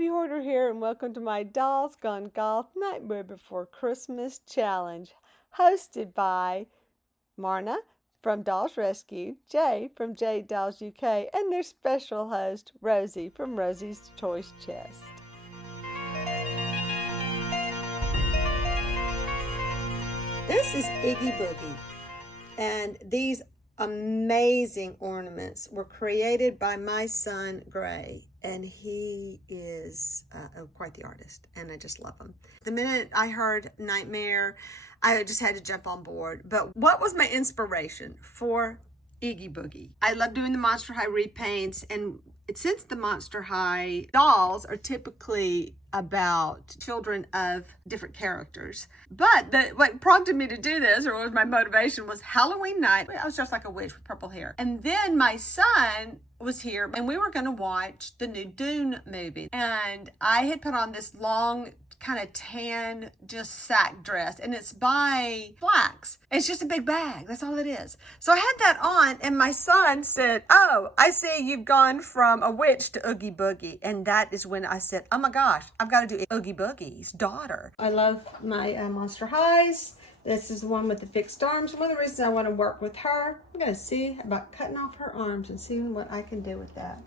Happy Hoarder here, and welcome to my Dolls Gone Goth Nightmare Before Christmas Challenge, hosted by Marna from Dolls Rescue, Jay from J Dolls UK, and their special host, Rosie from Rosie's Choice Chest. This is Iggie Boogie, and these amazing ornaments were created by my son Gray, and he is quite the artist, and I just love him. The minute I heard Nightmare, I just had to jump on board. But what was my inspiration for Iggie Boogie? I love doing the Monster High repaints, and since the Monster High dolls are typically about children of different characters. But what prompted me to do this, or what was my motivation, was Halloween night. I was dressed like a witch with purple hair. And then my son was here, and we were going to watch the new Dune movie. And I had put on this long kind of tan just sack dress, and it's by Flax. It's just a big bag, that's all it is. So I had that on, and my son said, "Oh, I see you've gone from a witch to Oogie Boogie." And that is when I said, oh my gosh, I've got to do Oogie Boogie's daughter. I love my Monster Highs. This is the one with the fixed arms. One of the reasons I want to work with her, I'm going to see about cutting off her arms and seeing what I can do with that.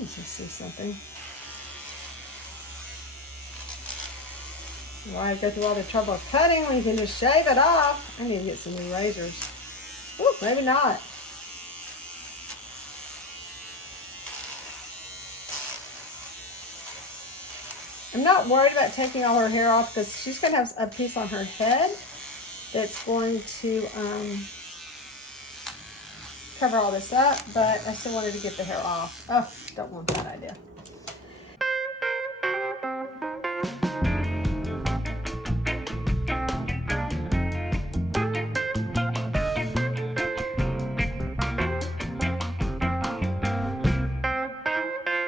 Let's just see something. Why go through all the trouble of cutting when you can just shave it off? I need to get some new razors. Ooh, maybe not. I'm not worried about taking all her hair off because she's going to have a piece on her head that's going to cover all this up, but I still wanted to get the hair off. Oh, don't want that idea.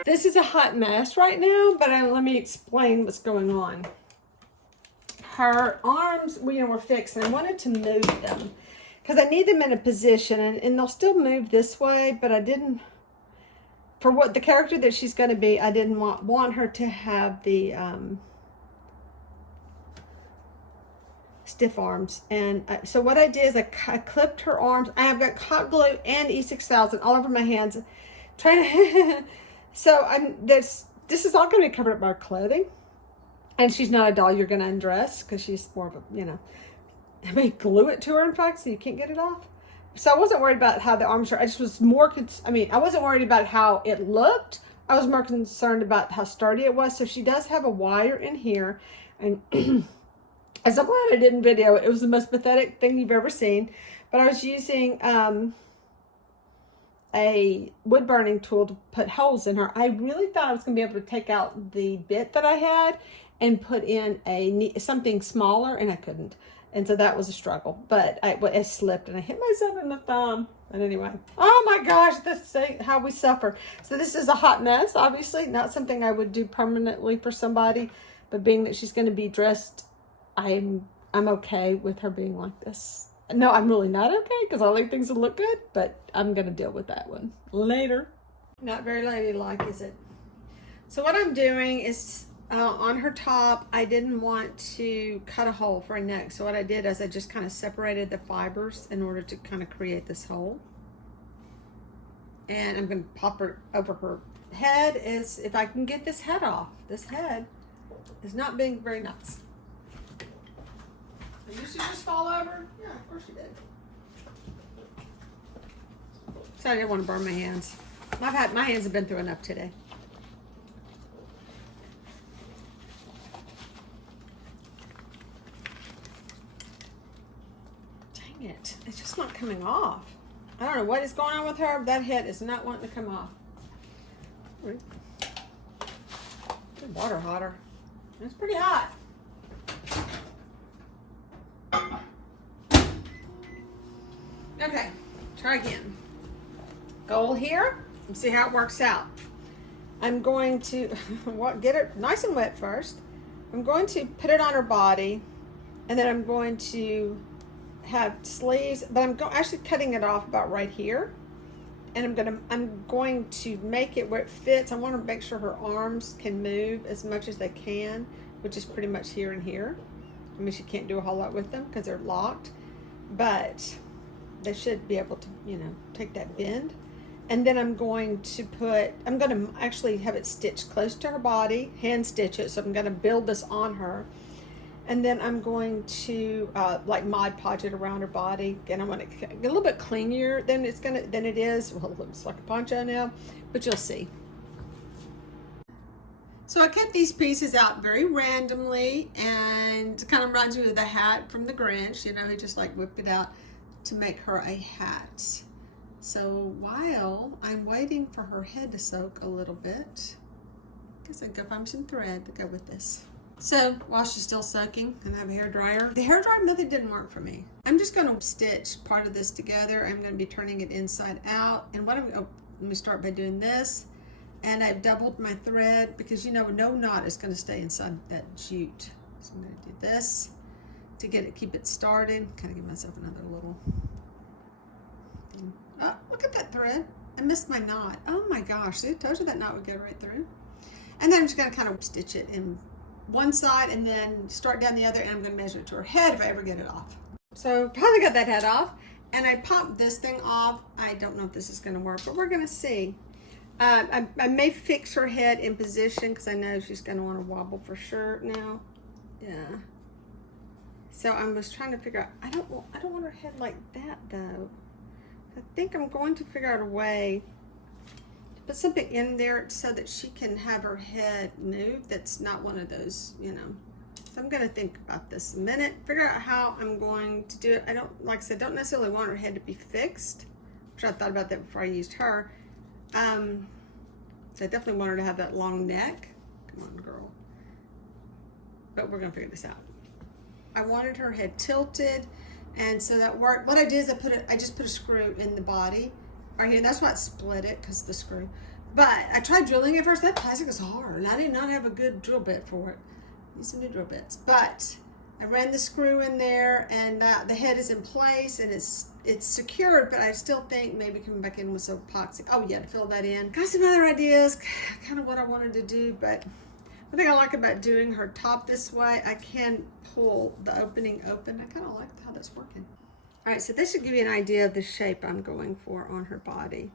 This is a hot mess right now, but let me explain what's going on. Her arms, were fixed, and I wanted to move them because I need them in a position, and they'll still move this way, but I didn't, for what the character that she's going to be, I didn't want her to have the stiff arms. And so what I did is I clipped her arms. I have got hot glue and E6000 all over my hands, trying to so this is all going to be covered up by her clothing, and she's not a doll you're going to undress because she's more of a, I may glue it to her, in fact, so you can't get it off. So I wasn't worried about how the arms are. I just was more, I wasn't worried about how it looked. I was more concerned about how sturdy it was. So she does have a wire in here, and as I'm glad I didn't video it. It was the most pathetic thing you've ever seen, but I was using a wood burning tool to put holes in her. I really thought I was going to be able to take out the bit that I had and put in something smaller, and I couldn't. And so that was a struggle, but I slipped and I hit myself in the thumb. But anyway, oh my gosh, this is how we suffer. So this is a hot mess, obviously, not something I would do permanently for somebody, but being that she's going to be dressed, I'm okay with her being like this. No, I'm really not okay because I like things to look good, but I'm going to deal with that one later. Not very ladylike, is it? So what I'm doing is on her top, I didn't want to cut a hole for a neck. So what I did is I just kind of separated the fibers in order to kind of create this hole. And I'm going to pop her over her head if I can get this head off. This head is not being very nice. Did she just fall over? Yeah, of course she did. So I didn't want to burn my hands. My hands have been through enough today. Dang it. It's just not coming off. I don't know what is going on with her. That head is not wanting to come off. Good water hotter. It's pretty hot. Okay, try again. Goal here, and see how it works out. I'm going to get it nice and wet first. I'm going to put it on her body, and then I'm going to have sleeves, but I'm actually cutting it off about right here. and I'm going to make it where it fits. I want to make sure her arms can move as much as they can, which is pretty much here and here. I mean, she can't do a whole lot with them because they're locked, but they should be able to, you know, take that bend. And then I'm going to actually have it stitched close to her body, hand stitch it. So I'm going to build this on her. And then I'm going to like Mod Podge it around her body. And I want it to get a little bit clingier than it is. Well, it looks like a poncho now, but you'll see. So I cut these pieces out very randomly, and it kind of reminds me of the hat from the Grinch. You know, he just like whipped it out to make her a hat. So while I'm waiting for her head to soak a little bit, I guess I can go find some thread to go with this. So while she's still soaking, and I have a hair dryer. The hair dryer method didn't work for me. I'm just going to stitch part of this together. I'm going to be turning it inside out. And let me start by doing this. And I've doubled my thread because, you know, no knot is going to stay inside that jute. So I'm going to do this to keep it started. Kind of give myself another little thing. Oh, look at that thread. I missed my knot. Oh my gosh, see, I told you that knot would go right through. And then I'm just going to kind of stitch it in one side and then start down the other, and I'm going to measure it to her head if I ever get it off. So finally got that head off, and I popped this thing off. I don't know if this is going to work, but we're going to see. I may fix her head in position because I know she's going to want to wobble for sure now. Yeah. So I was trying to figure out, I don't want her head like that though. I think I'm going to figure out a way to put something in there so that she can have her head move. That's not one of those, you know. So I'm going to think about this a minute, figure out how I'm going to do it. Like I said, don't necessarily want her head to be fixed, which I thought about that before I used her. So I definitely want her to have that long neck. Come on, girl. But we're going to figure this out. I wanted her head tilted, and so that worked. What I did is I just put a screw in the body right here. That's why it split it, because the screw. But I tried drilling it first. That plastic is hard, and I did not have a good drill bit for it. Need some new drill bits. But I ran the screw in there, and the head is in place, and it's secured, but I still think maybe coming back in with some epoxy. Oh yeah, to fill that in. Got some other ideas, kind of what I wanted to do, but one thing I like about doing her top this way, I can pull the opening open. I kind of like how that's working. All right, so this should give you an idea of the shape I'm going for on her body.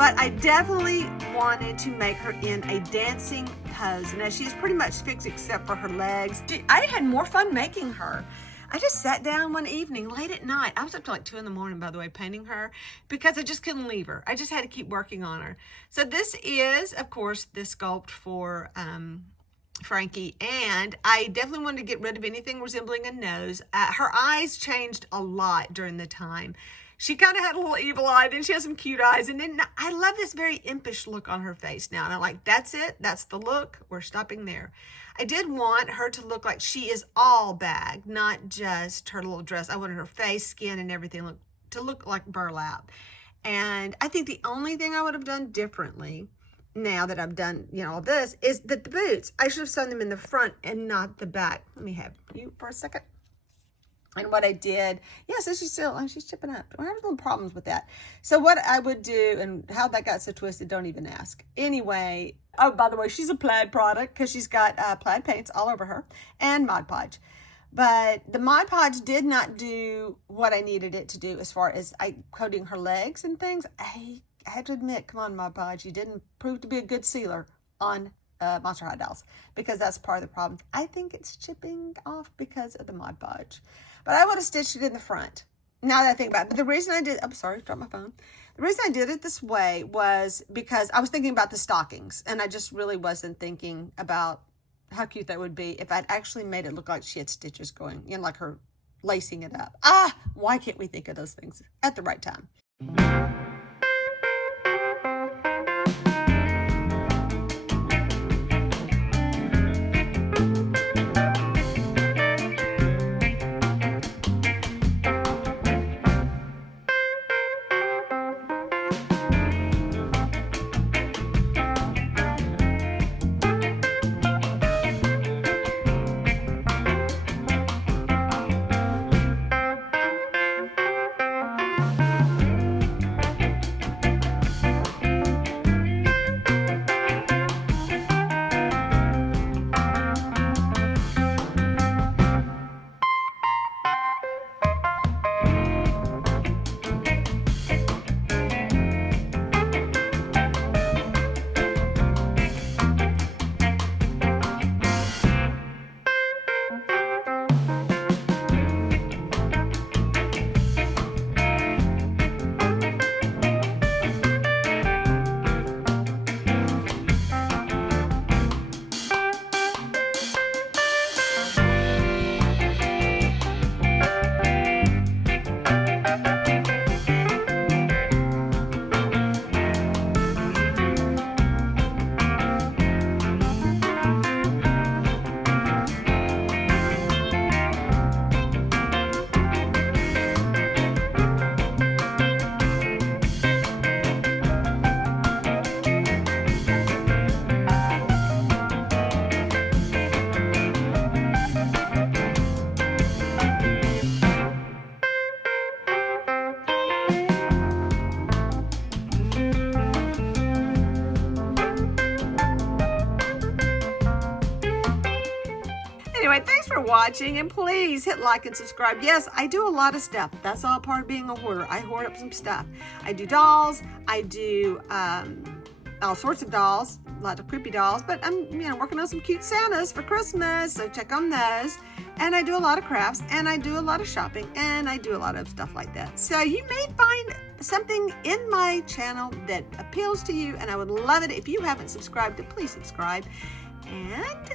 But I definitely wanted to make her in a dancing pose. Now, she's pretty much fixed except for her legs. I had more fun making her. I just sat down one evening late at night. I was up till like 2 in the morning, by the way, painting her because I just couldn't leave her. I just had to keep working on her. So this is, of course, the sculpt for Frankie, and I definitely wanted to get rid of anything resembling a nose. Her eyes changed a lot during the time. She kind of had a little evil eye, then she has some cute eyes, and then I love this very impish look on her face now, and I'm like, that's it, that's the look, we're stopping there. I did want her to look like she is all bag, not just her little dress. I wanted her face, skin, and everything to look like burlap. And I think the only thing I would have done differently, now that I've done, all this, is that the boots, I should have sewn them in the front and not the back. Let me have you for a second. And what I did, so she's chipping up. We're having little problems with that. So what I would do, and how that got so twisted, don't even ask. Anyway, oh, by the way, she's a plaid product because she's got plaid paints all over her and Mod Podge. But the Mod Podge did not do what I needed it to do as far as coating her legs and things. I had to admit, come on, Mod Podge, you didn't prove to be a good sealer on Monster High dolls, because that's part of the problem. I think it's chipping off because of the Mod Podge. But I would have stitched it in the front. Now that I think about it. But the reason I did, I'm sorry, dropped my phone. The reason I did it this way was because I was thinking about the stockings, and I just really wasn't thinking about how cute that would be if I'd actually made it look like she had stitches going, like her lacing it up. Why can't we think of those things at the right time? Anyway, thanks for watching, and please hit like and subscribe. Yes, I do a lot of stuff. That's all part of being a hoarder. I hoard up some stuff. I do dolls. I do all sorts of dolls, a lot of creepy dolls, but I'm working on some cute Santas for Christmas, so check on those. And I do a lot of crafts, and I do a lot of shopping, and I do a lot of stuff like that. So you may find something in my channel that appeals to you, and I would love it if you haven't subscribed to please subscribe. And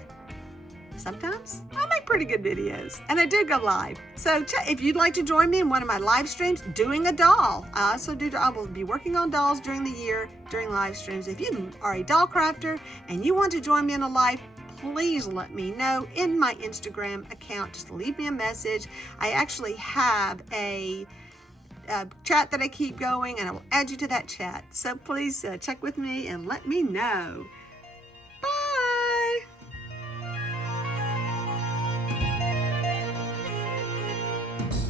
sometimes I make pretty good videos, and I do go live. So if you'd like to join me in one of my live streams doing a doll, I will be working on dolls during the year during live streams. If you are a doll crafter and you want to join me in a live, please let me know in my Instagram account. Just leave me a message. I actually have a chat that I keep going, and I will add you to that chat. So please check with me and let me know.